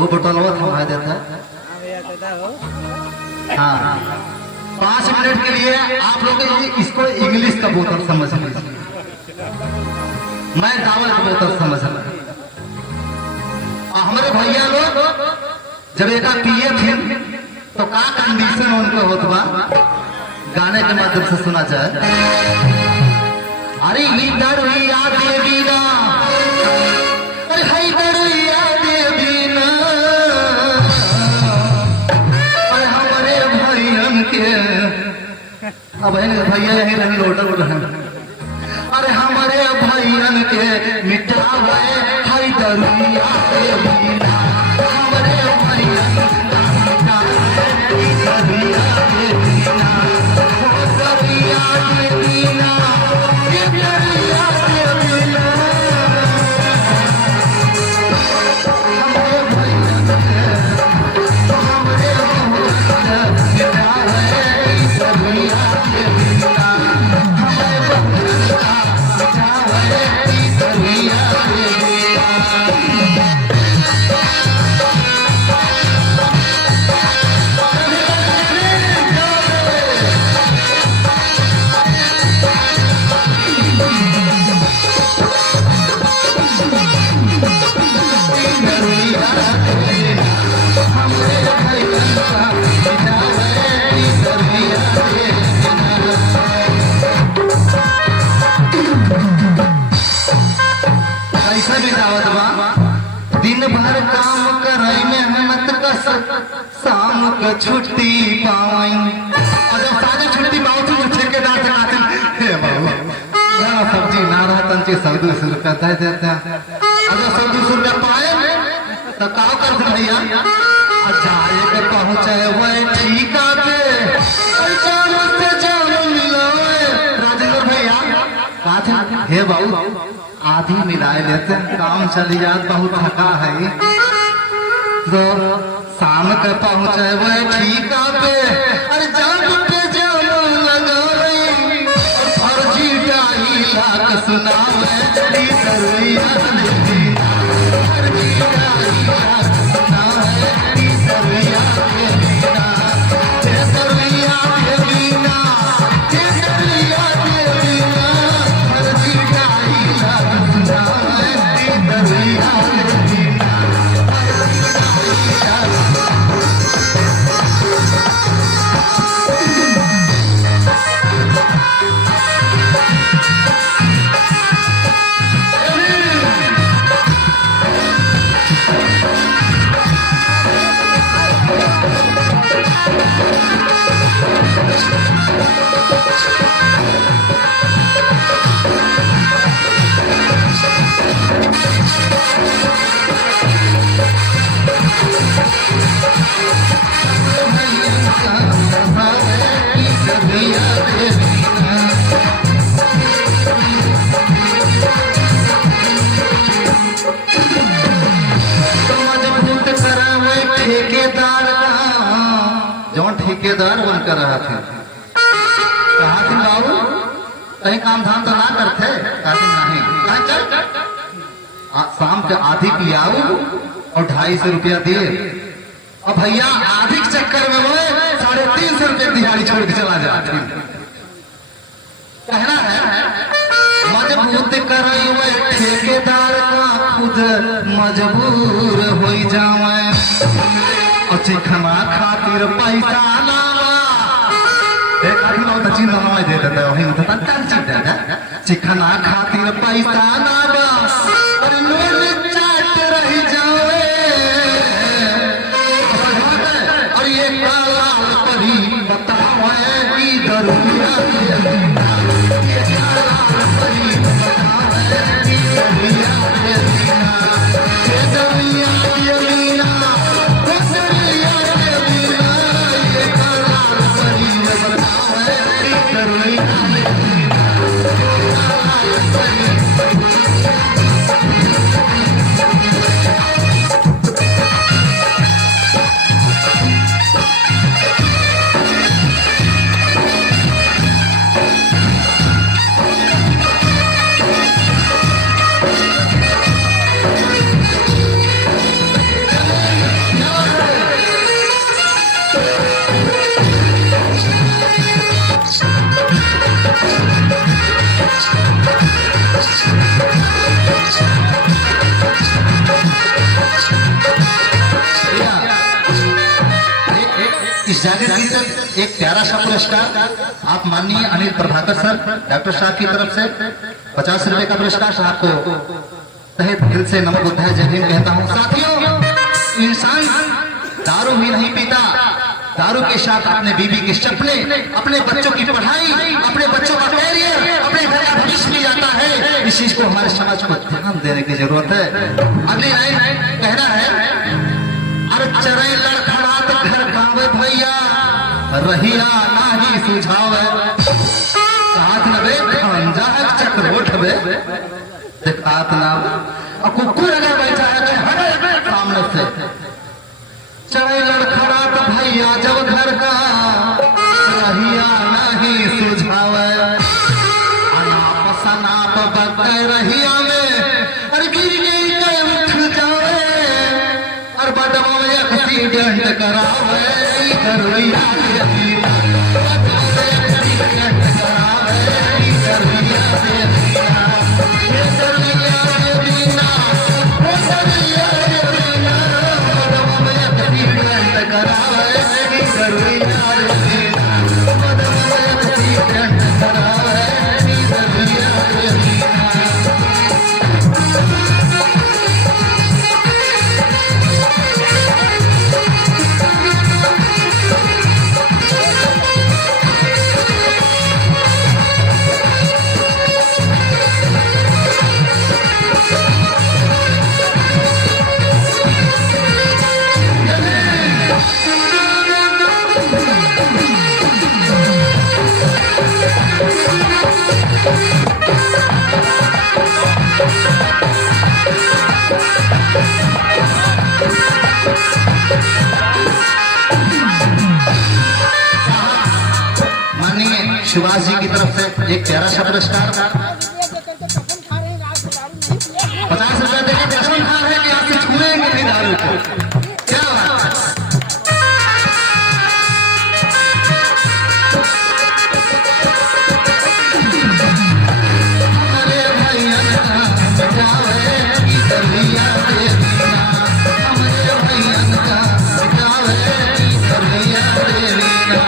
दो बोतल और थमा देता। हाँ 5 मिनट के लिए आप लोग इसको इंग्लिश का बोतल समझ लीजिए, मैं दावत का बोतल समझ रहा। हमारे भैया लोग जब एक पिए थे तो का कंडीशन उनका होता गाने के माध्यम से सुना जाए। अरे इधर देवी ना, अरे इधर देवी ना, अरे हमारे भैयन के अब भैया यही रही लोटल रहे। अरे हमारे भैयन के मिटावे हाय दरुइया देवी ना, हमारे भैयन का मिटावे दरुइया देवी ना, हो दरुइया देवी ना, ये दरुइया देवी ना, हमारे भैयन के हमारे भैयन मिटावे दरुइया देवी ना, हमारे भैयन का मिटावे दरुइया देवी ना। ऐसा भी दावत बा, दिन भर काम करई मेहनत कस, शाम के छुट्टी पावई, और जब सारी छुट्टी पाओ तो ठेकेदार से कहते हे बाबू ना सब्जी ना रहतन चे 100-200 रुपया दे देता, अगर 100-200 रुपया पाए तो का कर भैया जाए के पहुंचे वही ठीका पे, जानो से जानो मिलावे राजेंद्र भैया कहते हे बाबू आधी मिलाए लेते काम चली जात, बहुत थका है तो शाम के पहुंचे वही ठीका पे, अरे जान पे जानो लगावे फर्जी डाही लाख सुनावे चली दरुइया देवी ना, फर्जी डाही लाख सुनावे चली दरुइया देवी ना, जे दरुइया देवी ना, जे दरुइया देवी ना, फर्जी डाही लाख सुनावे चली दरुइया देवी ना, फर्जी डाही लाख। ठेकेदार बनकर रहा थे, कहा थे बाबू कहीं काम धाम तो ना करते, कहते नहीं चल शाम के आधी पियाऊ और 250 रुपया दिए, और भैया आधी के चक्कर में वो 350 रुपये दिहाड़ी छोड़ के चला जाते। कहना है मजबूत कराई हुए ठेकेदार का खुद मजबूर हो जावे, और चिखना खातिर पैसा दे देता वही चिखना खातिर पैसा ना चाट रही जावे, और ये काला परी बतावे की दरुइया देवी ना, ये काला परी बतावे की दरुइया देवी ना, ये दरुइया देवी ना, दरुइया देवी ना, ये काला परी बतावे की दरुइया देवी ना, ये काला परी इस जागृत की तरफ एक प्यारा सा पुरस्कार आप माननीय अनिल प्रभाकर सर डॉक्टर साहब की तरफ से 50 रुपए का पुरस्कार साहब को तहे दिल से नमो बुद्धाय जय भीम कहता हूँ। साथियों, इंसान दारू भी नहीं पीता, दारू के साथ अपने बीवी के सपने, अपने बच्चों की पढ़ाई, अपने बच्चों का कैरियर, अपने घर का भविष्य भी जाता है। इस चीज को हमारे समाज को ध्यान देने की जरूरत है। अगली लाइन कहना है, अरे चरई लड़खड़ात घर कावे भैया, रहिया नाही सुझावे, साथ नबे खंजा है चक्रोठ बे, दिखात ना और कुकुर अगर बैठा है तो हटे सामने से। चढ़े लड़खड़ात भैया जब घर का, रहिया नहीं सुझावे, अनाप शनाप बगै रहिया में, अरे गिर गई के उठ जावे, और बदमा में एक्सीडेंट करावे, करवैया के एक्सीडेंट करावे, करवैया के सुभाष जी की तरफ से एक प्यारा सा पुरस्कार 50 रुपए देकर कसम खा रहे कि आपसे छुएंगे भी दारू को। क्या बात है। अरे भैया जावे की दरिया दे दीना, हमारे भैया जावे की दरिया दे दीना।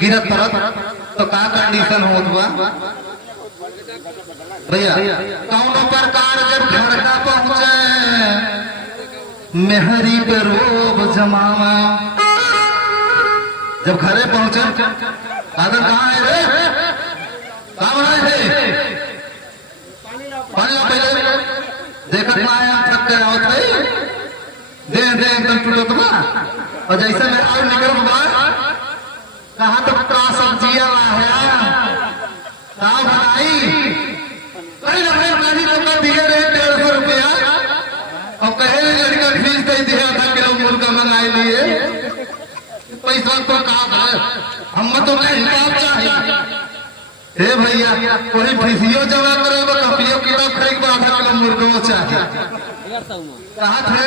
गिरत तरत तो का कंडीशन होत बा भैया, कौनो प्रकार जब घर का पहुंचे, मेहरी पे रोब जमावा, जब घरे पहुंचे दादा कहाँ है रे, कहाँ है पानी पहले देखत ना आया, थक के आवत है दे दे एकदम टूटत बा, और जैसे मैं और निकल बा कहा तो सब्जियां लाया कहा बनाई, कहीं ना कहीं लोग दिए रहे 150 रुपया, और कहे लड़का खींच दे दिया आधा किलो मुर्गा मंगाई लिए, पैसा तो कहा हम तो हिसाब चाहिए। हे भैया कोई फीसियो जमा करे, कपियो किलो खरीद आधा किलो मुर्गा चाहिए। कहा थे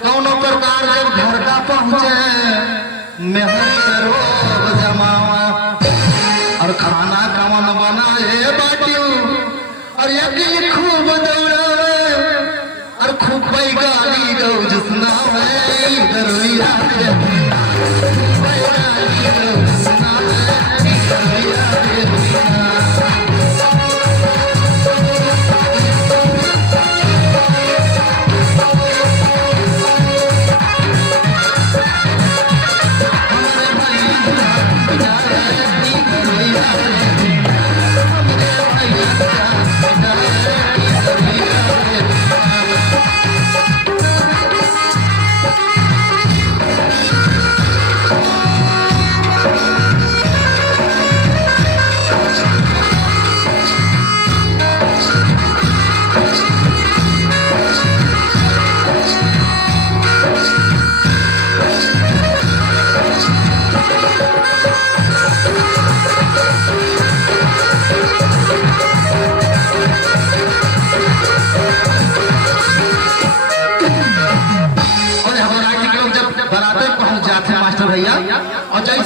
कौनो प्रकार जब घर का पहुंचे, मेहरी करो जमावा, और खाना कवन बनाए बाटियो, और यदि खूब दौड़ावे, और खूब गाली दो जिसनावे, दरविया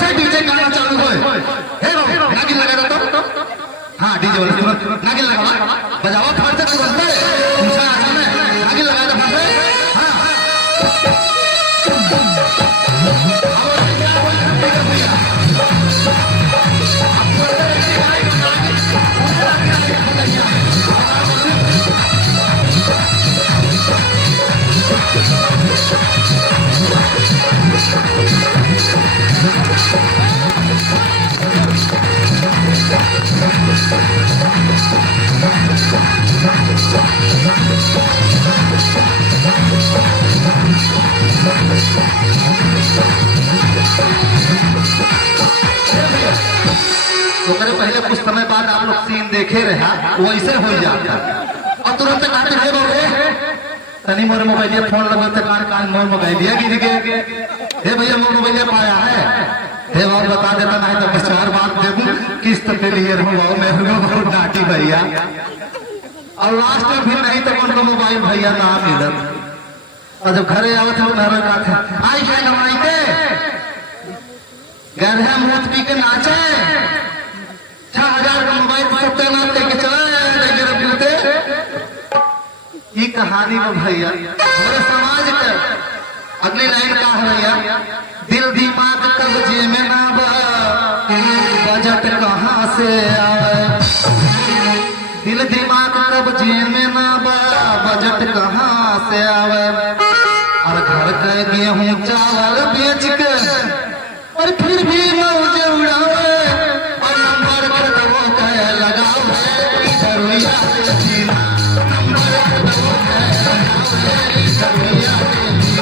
कैसे डीजे गाना चालू होए हे बाबू नागिन लगा दो तो हां डीजे वाले तुरंत नागिन लगा बजाओ फट से तुरंत पूछा आजा में नागिन लगा दो फट से हां तो करे पहले कुछ समय बाद आप लोग सीन देखे रहा वैसे हो जाता और तुरंत काट है बोले तनी मोर मोबाइल फोन लगा तो कान मोर मोबाइल गिर गए हे भैया मोर मोबाइल पाया है हे बाबू बता देता नहीं तो कुछ और बात दे दूं किस्त पे लिए रहूं मैं बहुत डांटी भैया और लास्ट में फिर नहीं तो कौन मोबाइल भैया ना मिलत और जब घरे आवत हो नहर का था आई क्या कमाई के गधे मूत पी के नाचे 6000 का मोबाइल सत्यानाश लेके चला ये कहानी में भैया हमारे समाज का अगली लाइन का है भैया दिल दिमाग कब्जे में ना बजट कहाँ से आवे दिल दिमाग कब्जे में ना बजट कहाँ से आवे और घर का गेहूं चावल बेच के और फिर भी मौज उड़ावे और नंबर कर दो कह लगावे दरुइया से जीना नंबर कर दो कह लगावे दरुइया से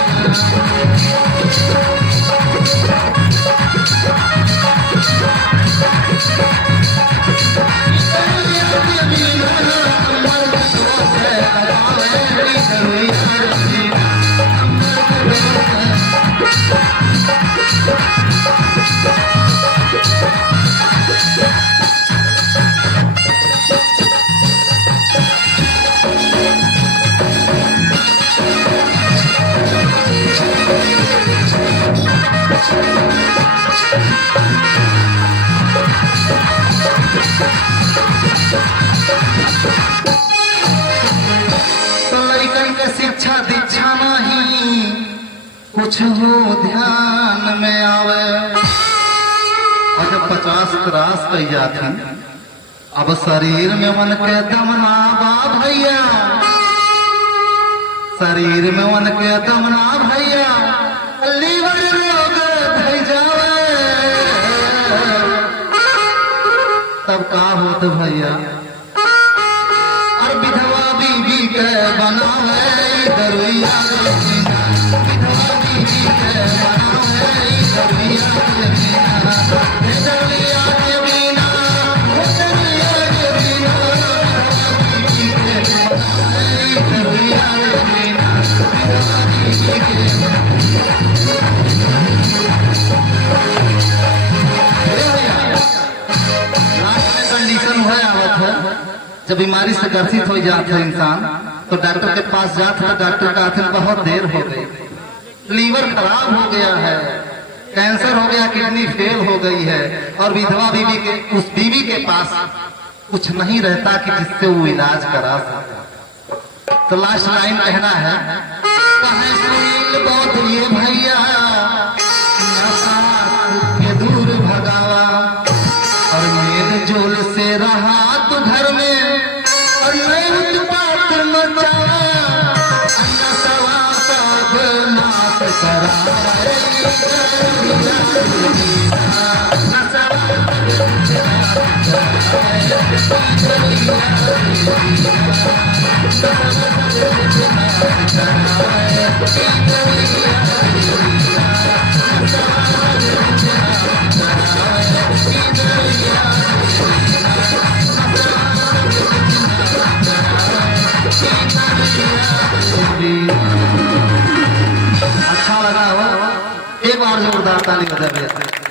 शिक्षा दीक्षा नहीं कुछ हो ध्यान में आवे और जब 50 क्रॉस कही जाती अब शरीर में मन के दम ना बा भैया शरीर में मन के दम ना भैया लीवर रोग धई जावे तब का होत भैया और विधवा बीबी के बनावे दरुइया विधवा बीबी के बनावे दरुइया दरुइया के बिना दरुइया के बिना बीबी के बनावे दरुइया के बिना विधवा बीबी के कंडीशन है आवत है जब बीमारी से ग्रसित हो जाता है इंसान तो डॉक्टर के पास जाता है डॉक्टर कहते हैं बहुत देर हो गई लीवर खराब हो गया है कैंसर हो गया किडनी फेल हो गई है और विधवा बीवी के उस बीवी के पास कुछ नहीं रहता कि जिससे वो इलाज करा सके तो लास्ट लाइन कहना है बहुत ये भैया के दूर भगावा और मेल जोल से रहा तो घर में और मैं पात्र मचावा नशवा सब नाश कराए अच्छा लगा हो एक बार जोरदार ताली बजा दिया।